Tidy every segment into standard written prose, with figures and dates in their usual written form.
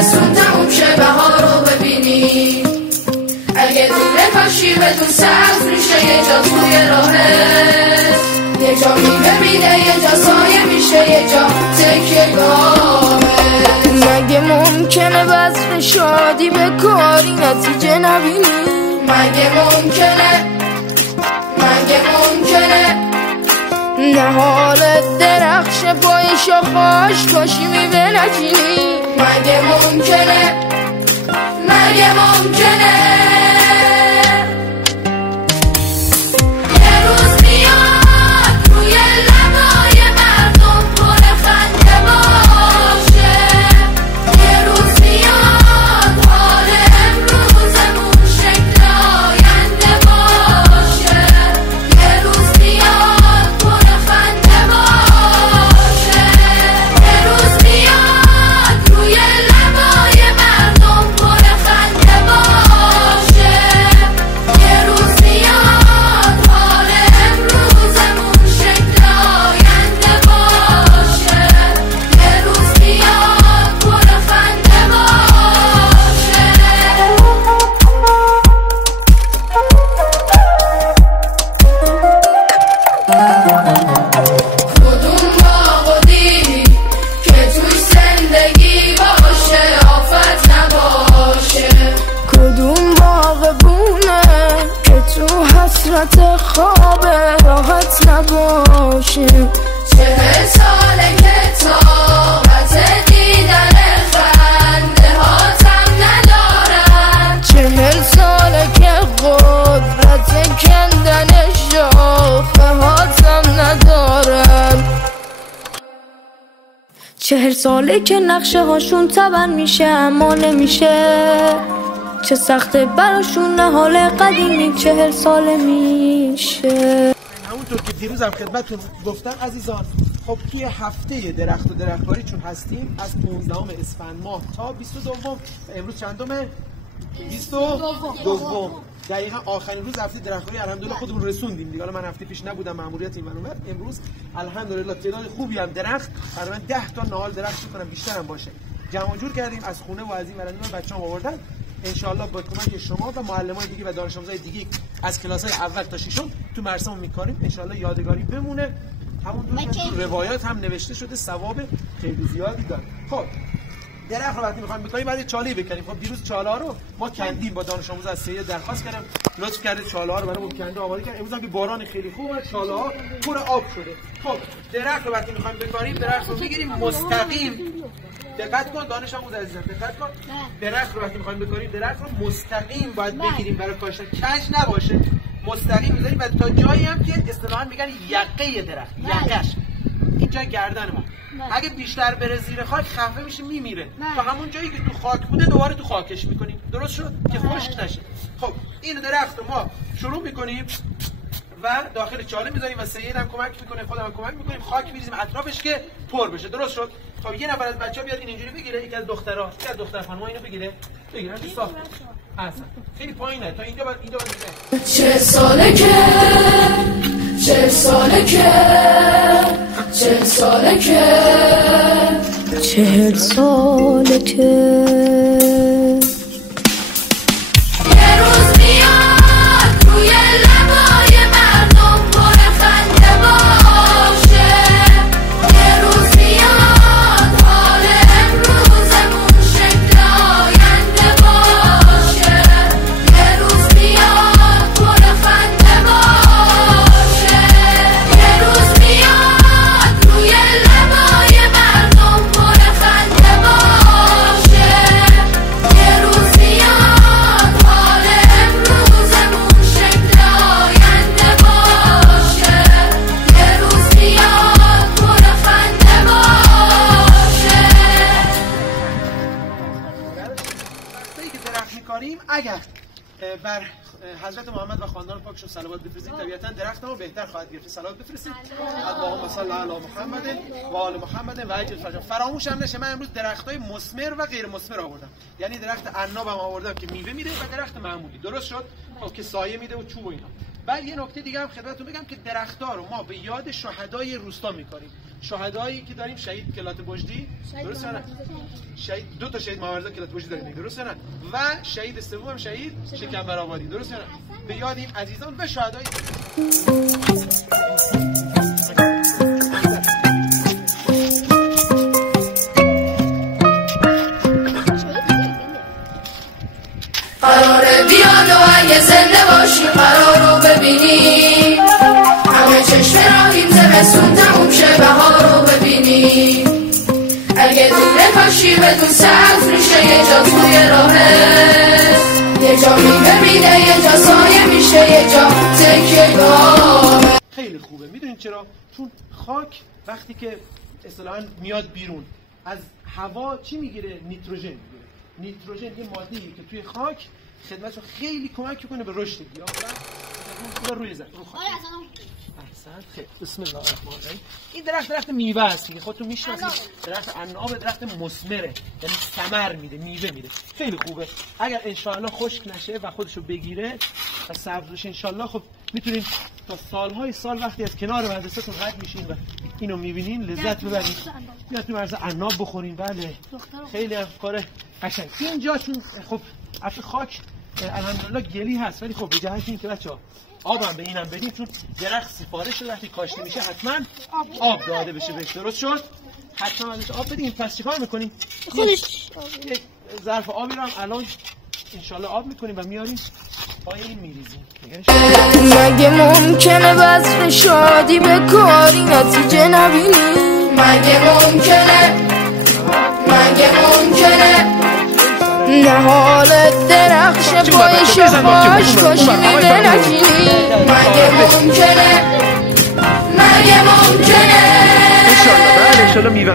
تابستون تموم شه بهار رو ببینی. اگه دونه کاشی بدون سبز میشه یه جا توی راهت، یه جا میوه میده یه جا سایه میشه یه جا تکیه گاهت. مگه ممکنه بذر شادی به کاری نتیجه نبینی؟ مگه ممکنه نه حالت درخش پای شاخاش کاشی میوه نچینی؟ مگه ممکنه یه روز میاد روی لبای مردم پر خنده باشه، یه روز میاد حال امروزمون شکل آینده باشه، یه روز میاد پر خنده باشه، یه روز میاد روی لبای مردم پر خنده باشه، یه روز میاد حال امروزمون شکل آینده باشه، یه روز میاد پر خنده باشه. کدوم باغ و دیدی که توی زندگی باشه آفت نباشه؟ کدوم باغ بونه که تو حسرت خواب راحت نباشه؟ 40 ساله که طاقت دیدن خنده هاتم ندارم، 40 ساله که قدرت کندن شاخه هاتم ندارن، 40 ساله که نقشه هاشون تبن میشه اما نمیشه، چه سخته براشون حال قدیمی 40 ساله میشه. همونطور که دیروزم خدمتتون گفتم عزیزان، خب توی هفته درخت و درختکاری چون هستیم از 15 اسفند ماه تا 22 امروز چندمه؟ 22 دقیقا آخرین روز هفته درختکاری الحمدلله خودمون رسوندیم دیگه. حالا من هفته پیش نبودم ماموریت این منومر، امروز الحمدلله تعداد خوبی هم درخت تقریبا 10 تا نهال درخت کنم بیشتر هم باشه جمع جور کردیم از خونه و از این ورانیم بچه‌ها آوردن. انشالله با کمک شما و معلمای دیگه و دانش آموزای دیگه از کلاس‌های اول تا ششم تو مرسمون می‌کنیم، انشالله یادگاری بمونه. همونطور که تو روایات هم نوشته شده ثواب خیلی زیادی داره. خب درخت رو وقتی می‌خوایم بکنیم بعد چاله بکنیم. خب دیروز چاله‌ها رو ما کندیم، با دانش آموز از سید درخواست کردم لطف کرده چاله‌ها رو برامون کنده آماده کرد. امروز هم که باران خیلی خوب اومد چاله‌ها پر آب شده. خب درخت رو وقتی می‌خوایم بکنیم درخت رو می‌گیریم مستقیم. دقت کن دانش آموز عزیزم، دقت کن. درخت رو وقتی می‌خوایم بکنیم درخت رو مستقیم باید بگیریم برای کاشتن، کج نباشه. مستقیم می‌ذاریم و تا جایی هم که اصطلاحاً میگن یقه درخت، یقش اینجا گردن ما. اگه بیشتر بره زیر خاک خفه میشه میمیره. تا همون جایی که تو خاک بوده دوباره تو خاکش میکنیم، درست شد که خشک نشه. خب این درخت رو ما شروع میکنیم و داخل چاله میذاریم و سید هم کمک میکنه، خودم هم کمک میکنیم، خاک میریزیم اطرافش که پر بشه، درست شد. خب یه نفر از بچه‌ها بیاد اینجوری بگیره، یکی از دخترها، یکی از دختر خانم‌ها اینو بگیره صاف اصلا خیلی پایینه تا اینجا اینجا 40 ساله که 40 ساله که 40 ساله که 40 ساله که یه روز میاد روی لبای مردم پر خنده باشه، یه روز میاد حال امروزمون شکل آینده باشه، یه روز میاد پر خنده باشه، یه روز میاد روی لبای مردم پر خنده باشه، یه روز میاد حال امروزمون شکل آینده باشه، یه روز میاد پر خنده باشه. وقتی که درخت میکاریم اگر بر حضرت محمد و خاندان پاکشون صلوات بفرستید طبیعتا درخت ما بهتر خواهد گرفت. صلوات بفرستید. اللهم صل علی محمد و آل محمد و عجل فرجهم. فراموش هم نشه من امروز درختای مثمر و غیر مثمر آوردم، یعنی درخت عناب هم آوردم که میوه میده و درخت معمولی، درست شد؟ خب که سایه میده و چوب و اینا. بعد یه نکته دیگه هم خدمتتون بگم که درخت‌ها رو ما به یاد شهدای روستا می‌کنیم. شهدایی که داریم شهید کلات بجدی، درسته نه؟ شهید 2 تا شهید محمدرضا کلات بجدی داریم، درسته نه؟ و شهید سوم هم شهید شکمبر آبادی، درسته نه؟ به یاد این عزیزان و شهدای قراره بیاد و اگه زنده باشی قرار رو ببینی، همه چشم راهیم زمستون تموم شه بهار رو ببینی. اگه دونه پاشی بدون سبز میشه یه جا توی راهت، یه جا میوه میده یه جا سایه میشه یه جا تکیه‌گاه. خیلی خوبه. میدونید چرا؟ چون خاک وقتی که اصطلاحاً میاد بیرون از هوا چی میگیره؟ نیتروژن میگیره. نیتروژن یه ماده‌ایه که توی خاک خدمتشو خیلی کمک میکنه به رشد گیاه و روی زمین. احسنت. خیلی بسم الله الرحمن الرحیم. این درخت میوه است دیگه، خودتون میشناسید. درخت عناب درخت مثمره، یعنی ثمر میده، میوه میده. خیلی خوبه. اگر ان شاء الله خشک نشه و خودشو بگیره و سبز بشه ان شاء الله، خب میتونین تا سالهای سال وقتی از کنار مدرسه‌تون رد میشین و اینو میبینین لذت ببرید. میاتون مرز عناب بخورین. بله خیلی کار قشنگ. اینجا چون خب اصلا خاک الحمدلله گلی هست، ولی خب به جهت اینکه بچه‌ها آب هم به اینم بدیم، چون درخت سفارش وقتی کاشته میشه حتما آب داده بشه بهش، درست شد؟ حتما ازش آب بدیم. پس چیکار میکنیم؟ خودش یک ظرف آبی رو هم الان انشالله آب میکنیم و میاریم پای این میریزیم. مگه ممکنه بذر شادی به کاری نتیجه نبینی؟ مگه ممکنه نه حالت درخش پایش باش باشی میده نشینی؟ مگه ممکنه انشالله میوه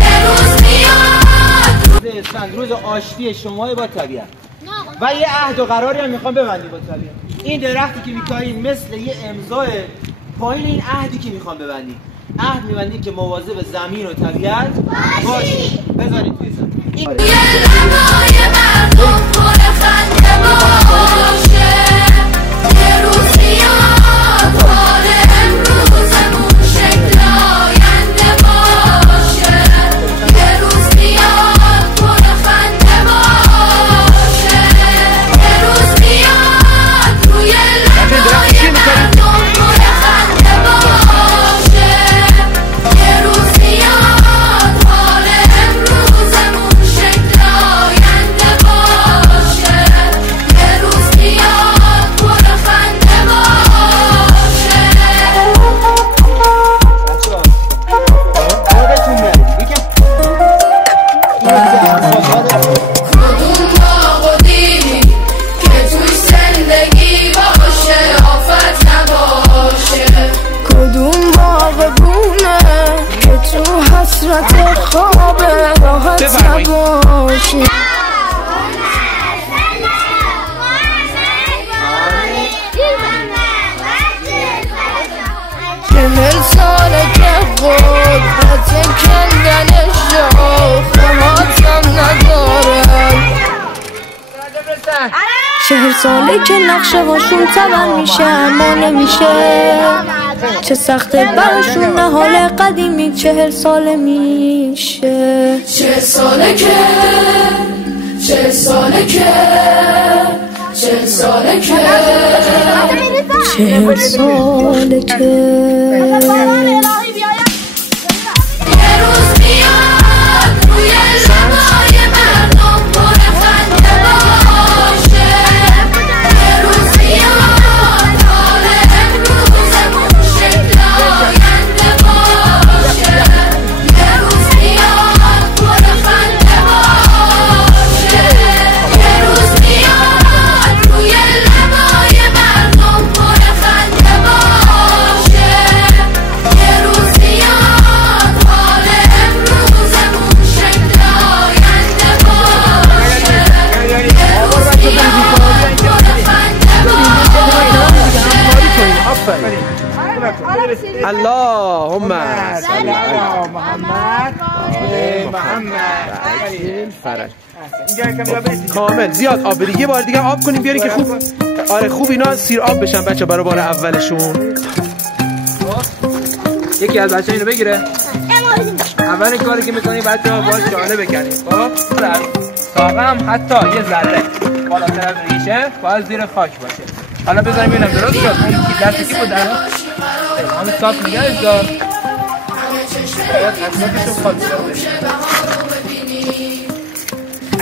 یه روز میاد اسفند روز آشتی شما با طبیعت و یه عهد و قراری هم میخوام ببندی با طبیعت. این درختی که میکارین مثل یه امضای پایین این عهدی که میخوام ببندی. عهد میبندی که مواظب زمین و طبیعت باشی. بذارید توی زمین. یه لبای مردم پر خنده باشه، یه روز میاد حال امروزمون شکل آینده باشه، یه روز میاد پر خنده باشه، یه روز میاد روی لبای مردم پر خنده باشه، یه روز میاد حال امروزمون شکل آینده باشه، یه روز میاد پر خنده باشه. کدوم باغ و دیدی که توی زندگی باشه آفت نباشه؟ کدوم باغ بونه که تو حسرت خواب راحت نباشی؟ 40 ساله که قدرت کندن شاخه هاتم ندارن، 40 ساله که نقشه هاشون تبن میشه اما نمیشه، چه سخته براشون حال قدیمی 40 ساله میشه. 40 ساله که 40 ساله که 40 ساله که 40 ساله که یه روز میاد روی لبای مردم پر خنده باشه، یه روز میاد حال امروزمون شکل آینده باشه، یه روز میاد پر خنده باشه، یه روز میاد روی لبای مردم پر خنده باشه، یه روز میاد حال امروزمون شکل آینده باشه، یه روز میاد پر خنده باشه. اللهم صل علی محمد. فرج کامل زیاد آب بدی، یه بار دیگه آب کنیم بیاری که خوب آره خوب اینا سیر آب بشن بچه برای بار اولشون. یکی از بچه اینو بگیره. اول کاری که میکنی بچه ها باز جاله بکنیم. خب ساقه هم حتی یه ذره بالاتر از ریشه باید زیر خاک باشه. حالا بذاریم ببینم درست شد. اون کی دست کی بود در همون صاف نگهش دار.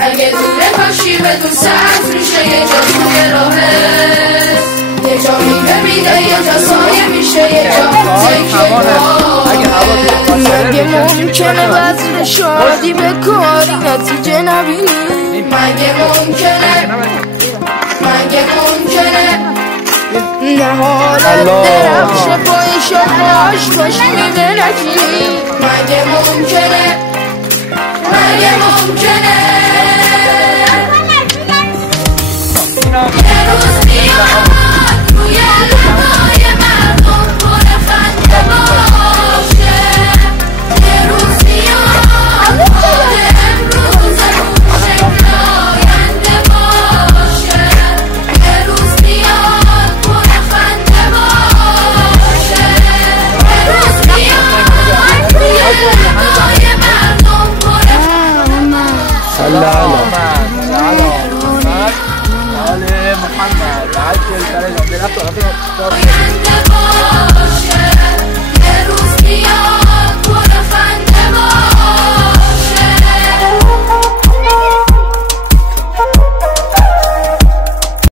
اگه دوره باشی بدون سرد میشه یه جا توی راهت، یه جا میبینه یه جا سایه میشه یه جا مگه ممکنه وزن شادی به کاری نتیجه نبینی؟ مگه ممکنه نه حالت درخش پای شاخه‌اش باش میوه نکنی؟ مگه ممکنه